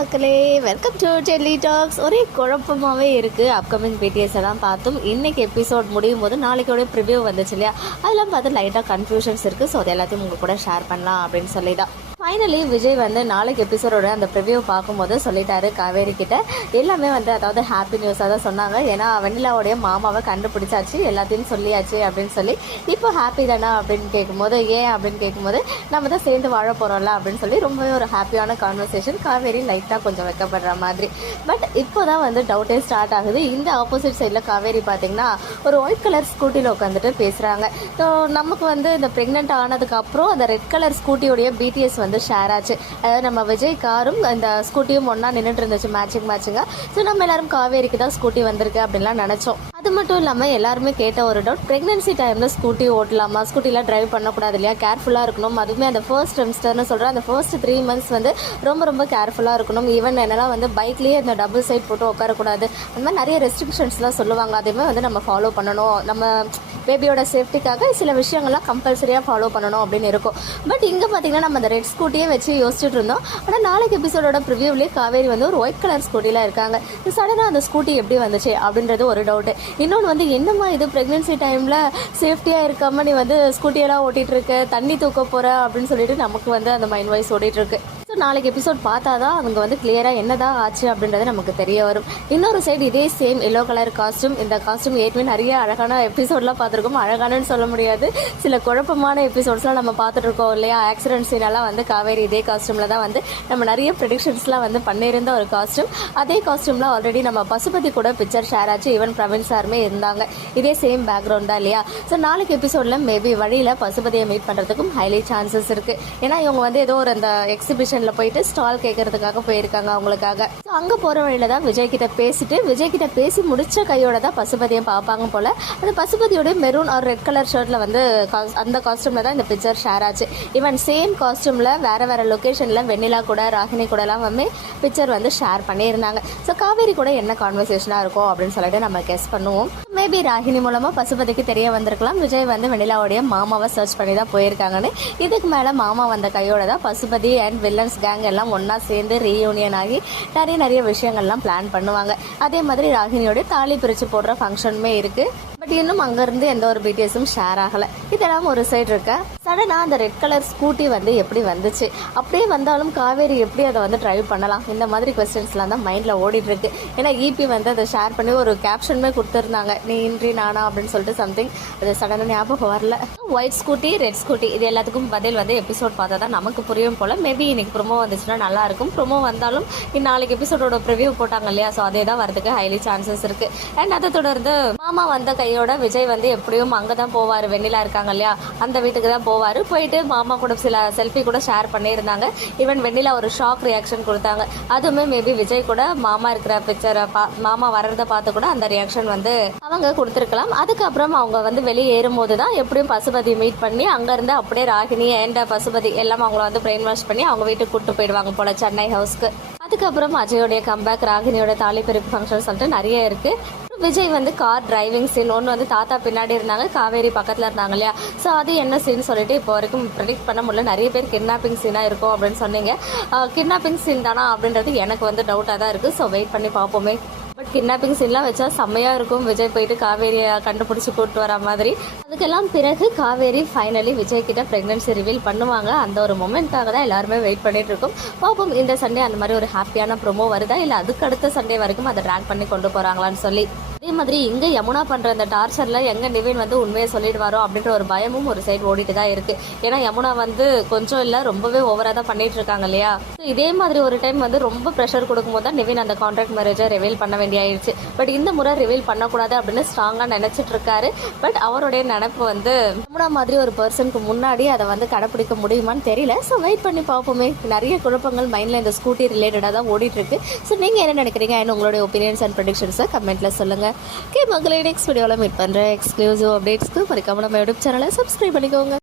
மக்களே, welcome to Delhi tax. ஒரே குழப்பமாகவே இருக்குது. அப்கமிங் பிடிஎஸ் எல்லாம் பார்த்தும் இன்றைக்கி எபிசோட் முடியும் போது நாளைக்கோட ப்ரிவ்யூ வந்துச்சு இல்லையா, அதெல்லாம் பார்த்து லைட்டாக கன்ஃபியூஷன்ஸ் இருக்குது. ஸோ அது எல்லாத்தையும் உங்கள் கூட ஷேர் பண்ணலாம் அப்படின்னு சொல்லி தான் ஃபைனலி விஜய் வந்து நாளைக்கு எபிசோடோட அந்த ப்ரிவ்யூ பார்க்கும்போது சொல்லிட்டாரு காவேரி கிட்ட எல்லாமே வந்து, அதாவது ஹாப்பி நியூஸாக தான் சொன்னாங்க. ஏன்னா வெண்ணிலாவுடைய மாமாவை கண்டுபிடிச்சாச்சு, எல்லாத்தையும் சொல்லியாச்சு அப்படின்னு சொல்லி. இப்போ ஹாப்பி தானா அப்படின்னு கேட்கும்போது, ஏன் அப்படின்னு கேட்கும்போது, நம்ம தான் சேர்ந்து வாழ போகிறோம்ல அப்படின்னு சொல்லி ரொம்பவே ஒரு ஹாப்பியான கான்வர்சேஷன். காவேரி லைட்டாக கொஞ்சம் வைக்கப்படுற மாதிரி. பட் இப்போ தான் வந்து டவுட்டே ஸ்டார்ட் ஆகுது. இந்த ஆப்போசிட் சைடில் காவேரி பார்த்திங்கன்னா ஒரு ஒயிட் கலர் ஸ்கூட்டியில் உட்காந்துட்டு பேசுகிறாங்க. ஸோ நமக்கு வந்து இந்த ப்ரெக்னென்ட் ஆனதுக்கப்புறம் அந்த ரெட் கலர் ஸ்கூட்டியோடைய பிடிஎஸ் வந்து ஷேர் ஆச்சு. அதாவது நம்ம விஜய் காரும் அந்த ஸ்கூட்டியும் ஒன்றா நின்றுட்டு இருந்துச்சு மேட்சிங்காக. ஸோ நம்ம எல்லாரும் காவேரிக்கு தான் ஸ்கூட்டி வந்திருக்கு அப்படின்லாம் நினச்சோம். அது மட்டும் இல்லாமல் எல்லாருமே கேட்ட ஒரு டவுட், ப்ரெக்னென்சி டைமில் ஸ்கூட்டி ஓட்டலாமா, ஸ்கூட்டிலாம் ட்ரைவ் பண்ணக்கூடாது இல்லையா, கேர்ஃபுல்லாக இருக்கணும். அதுவுமே அந்த ஃபர்ஸ்ட் ட்ரிம்ஸ்டர்னு சொல்கிறேன், அந்த ஃபர்ஸ்ட் 3 months வந்து ரொம்ப கேர்ஃபுல்லாக இருக்கணும். ஈவன் என்னெல்லாம் வந்து பைக்லேயே அந்த டபுள் சைட் போட்டு உட்காரக்கூடாது, அந்த மாதிரி நிறைய ரெஸ்ட்ரிக்ஷன்ஸ்லாம் சொல்லுவாங்க. அதுவுமே வந்து நம்ம ஃபாலோ பண்ணணும். நம்ம பேபியோட சேஃப்டிக்காக சில விஷயங்கள்லாம் கம்பல்சரியாக ஃபாலோ பண்ணணும் அப்படின்னு இருக்கும். பட் இங்கே பார்த்தீங்கன்னா நம்ம அந்த ரெட் ஸ்கூட்டியே வச்சு யோசிச்சுட்டு இருந்தோம். ஆனால் நாளைக்கு எபிசோடோட ப்ரிவியூலேயே காவேரி வந்து ஒரு ஒயிட் கலர் ஸ்கூட்டியில் இருக்காங்க. சடனாக அந்த ஸ்கூட்டி எப்படி வந்துச்சு அப்படின்றது ஒரு டவுட்டு. இன்னொன்று வந்து, என்னம்மா இது ப்ரெக்னென்சி டைமில் சேஃப்டியாக இருக்காமல் நீ வந்து ஸ்கூட்டியெல்லாம் ஓட்டிகிட்டு இருக்க, தண்ணி தூக்க போகிற அப்படின்னு சொல்லிட்டு நமக்கு வந்து அந்த மைண்ட் வாய்ஸ் ஓடிட்டுருக்கு. ஸோ நாளைக்கு எபிசோட் பார்த்தா தான் அவங்க வந்து கிளியராக என்னதான் ஆச்சு அப்படின்றது நமக்கு தெரிய வரும். இன்னொரு சைடு இதே சேம் எல்லோ கலர் காஸ்ட்யூம். இந்த காஸ்ட்யூம் ஏற்கனவே நிறைய அழகான எபிசோட்லாம் பார்த்துருக்கோம். அழகானு சொல்ல முடியாது, சில குழப்பமான எபிசோட்ஸ்லாம் நம்ம பார்த்துட்ருக்கோம் இல்லையா. ஆக்சிடென்ட் சீனெல்லாம் வந்து காவேரி இதே காஸ்ட்யூமில் தான் வந்து நம்ம நிறைய ப்ரெடிக்ஷன்ஸ்லாம் வந்து பண்ணியிருந்த ஒரு காஸ்ட்யூம். அதே காஸ்ட்யூம்லாம் ஆல்ரெடி நம்ம பசுபதி கூட பிக்சர் ஷேர் ஆச்சு. ஈவன் பிரவீன் சாருமே இருந்தாங்க. இதே சேம் பேக்ரவுண்ட் தான் இல்லையா. ஸோ நாளைக்கு எபிசோடில் மேபி வழியில் பசுபதியை மீட் பண்ணுறதுக்கும் ஹைலி சான்சஸ் இருக்குது. ஏன்னா இவங்க வந்து ஏதோ ஒரு அந்த எக்ஸிபிஷன் போயிட்டு ஸ்டால் கேட்கறதுக்காக போயிருக்காங்க அவங்களுக்காக. ஸோ அங்கே போகிற வழியில தான் விஜய் கிட்ட பேசி முடிச்ச கையோட தான் பசுபதியை பார்ப்பாங்க போல. அந்த பசுபதியோட மெரூன் ஒரு ரெட் கலர் ஷர்ட்ல வந்து அந்த காஸ்டியூம்ல தான் இந்த பிக்சர் ஷேர் ஆச்சு. ஈவன் சேம் காஸ்டியூம்ல வேற லொகேஷன்ல வெண்ணிலா கூட ராகினி கூட எல்லாம் வந்து பிக்சர் வந்து ஷேர் பண்ணியிருந்தாங்க. ஸோ காவேரி கூட என்ன கான்வர்சேஷனாக இருக்கும் அப்படின்னு சொல்லிட்டு நம்ம கெஸ் பண்ணுவோம். மேபி ராகினி மூலமாக பசுபதிக்கு தெரிய வந்திருக்கலாம் விஜய் வந்து வெண்ணிலாவுடைய மாமாவை சர்ச் பண்ணி தான் போயிருக்காங்கன்னு. இதுக்கு மேலே மாமா வந்த கையோட தான் பசுபதி அண்ட் வில்லன்ஸ் கேங் எல்லாம் ஒன்றா சேர்ந்து ரீயூனியன் ஆகி நிறைய விஷயங்கள்லாம் பிளான் பண்ணுவாங்க. அதே மாதிரி ராகினியோட தாலி பிரித்து போடுற ஃபங்க்ஷனுமே இருக்குது. பட் இன்னும் அங்கேருந்து எந்த ஒரு பிடிஎஸும் ஷேர் ஆகலை. இதெல்லாம் ஒரு சைடு இருக்க, சடனாக அந்த ரெட் கலர் ஸ்கூட்டி வந்து எப்படி வந்துச்சு, அப்படியே வந்தாலும் காவேரி எப்படி அதை வந்து ட்ரைவ் பண்ணலாம், இந்த மாதிரி கொஸ்டின்ஸ்லாம் தான் மைண்டில் ஓடிட்டு இருக்கு. ஏன்னா இபி வந்து அதை ஷேர் பண்ணி ஒரு கேப்ஷனுமே கொடுத்துருந்தாங்க, நீ இன்றி நானா அப்படின்னு சொல்லிட்டு சம்திங். அது சடனாக ஞாபகம் வரல. ஒயிட் ஸ்கூட்டி ரெட் ஸ்கூட்டி இது எல்லாத்துக்கும் பதில் வந்து எபிசோட் பார்த்தா தான் நமக்கு புரியும் போல். மேபி இன்னைக்கு ப்ரோமோ வந்துச்சுன்னா நல்லாயிருக்கும். ப்ரோமோ வந்தாலும் நாளைக்கு எபிசோடோட ப்ரிவ்யூ போட்டாங்க இல்லையா, ஸோ அதே தான் வரதுக்கு ஹைலி சான்சஸ் இருக்குது. அண்ட் அதை தொடர்ந்து மாமா வந்த கையோட விஜய் வந்து எப்படியும் அங்கே தான் போவார், வெண்ணிலா இருக்காங்க இல்லையா அந்த வீட்டுக்கு தான் போவார். போயிட்டு மாமா கூட சில செல்ஃபி கூட ஷேர் பண்ணியிருந்தாங்க. ஈவன் வெண்ணிலா ஒரு ஷாக் ரியாக்ஷன் கொடுத்தாங்க. அதுவுமே மேபி விஜய் கூட மாமா இருக்கிற பிக்சரை மாமா வர்றதை பார்த்து கூட அந்த ரியாக்ஷன் வந்து அவங்க கொடுத்துருக்கலாம். அதுக்கப்புறம் அவங்க வந்து வெளியே ஏறும்போது தான் எப்படியும் பசுபதி மீட் பண்ணி அங்கேருந்து அப்படியே ராகினி அண்ட் பசுபதி எல்லாம் அவங்கள வந்து பிரெயின் வாஷ் பண்ணி அவங்க வீட்டுக்கு கூப்பிட்டு போயிடுவாங்க போல, சென்னை ஹவுஸ்க்கு. அதுக்கப்புறம் அஜயோடைய கம்பேக், ராகினியோட தாலி பிரிப்பு ஃபங்க்ஷன் சொல்லிட்டு நிறைய இருக்குது. விஜய் வந்து கார் டிரைவிங் சீன் ஒன்று வந்து தாத்தா பின்னாடி இருந்தாங்க, காவேரி பக்கத்தில் இருந்தாங்க இல்லையா. ஸோ அது என்ன சீன் சொல்லிட்டு இப்போ வரைக்கும் ப்ரெடிக்ட் பண்ண முடியல. நிறைய பேர் கிட்னாப்பிங் சீனாக இருக்கும் அப்படின்னு சொன்னீங்க. கிட்னாப்பிங் சீன் தானா அப்படின்றது எனக்கு வந்து டவுட்டாக தான் இருக்குது. ஸோ வெயிட் பண்ணி பார்ப்போமே. பட் கிட்னாப்பிங் சீன்லாம் வச்சா செம்மையாக இருக்கும். விஜய் போயிட்டு காவேரியை கண்டுபிடிச்சி கூப்பிட்டு வர மாதிரி. அதுக்கெல்லாம் பிறகு காவேரி ஃபைனலி விஜய் கிட்ட ப்ரெக்னன்சி ரிவீல் பண்ணுவாங்க. அந்த ஒரு மொமெண்ட்டாக தான் எல்லாருமே வெயிட் பண்ணிட்டு இருக்கோம். பார்ப்போம் இந்த சண்டே அந்த மாதிரி ஒரு ஹாப்பியான ப்ரோமோ வருதா, இல்லை அதுக்கு அடுத்த சண்டே வரைக்கும் அதை ட்ராக் பண்ணி கொண்டு போகிறாங்களான்னு சொல்லி. அதே மாதிரி இங்கே யமுனா பண்ணுற அந்த டார்ச்சரில் எங்கே நிவின் வந்து உண்மையை சொல்லிடுவாரோ அப்படின்ற ஒரு பயமும் ஒரு சைடு ஓடிட்டு தான் இருக்குது. ஏன்னா யமுனா வந்து கொஞ்சம் இல்லை ரொம்பவே ஓவராக தான் பண்ணிட்டு இருக்காங்க இல்லையா. ஸோ இதே மாதிரி ஒரு டைம் வந்து ரொம்ப ப்ரெஷர் கொடுக்கும்போது தான் நிவின் அந்த கான்ட்ராக்ட் மேரேஜை ரிவீல் பண்ண வேண்டியாயிடுச்சு. பட் இந்த முறை ரிவீல் பண்ணக்கூடாது அப்படின்னு ஸ்ட்ராங்காக நினச்சிட்டு இருக்காரு. பட் அவருடைய நினைப்பு வந்து யமுனா மாதிரி ஒரு பர்சனுக்கு முன்னாடி அதை வந்து கடைப்பிடிக்க முடியுமான்னு தெரியல. ஸோ வெயிட் பண்ணி பார்ப்போமே. நிறைய குழப்பங்கள் மைண்டில் இந்த ஸ்கூட்டி ரிலேட்டடாக தான் ஓடிட்டு இருக்கு. ஸோ நீங்கள் என்ன நினைக்கிறீங்க, அண்ட் உங்களுடைய ஒப்பீனியன்ஸ் அண்ட் ப்ரெடிக்ஷன்ஸை கமெண்ட்டில் சொல்லுங்கள். ஓகே மக்களே, நெக்ஸ்ட் வீடியோவில் மீட் பண்ணுறேன். எக்ஸ்க்ளூசிவ் அப்டேட்ஸ்க்கு மறக்காம நம்ம யூடியூப் சேனலை சப்ஸ்கிரைப் பண்ணிக்கோங்க.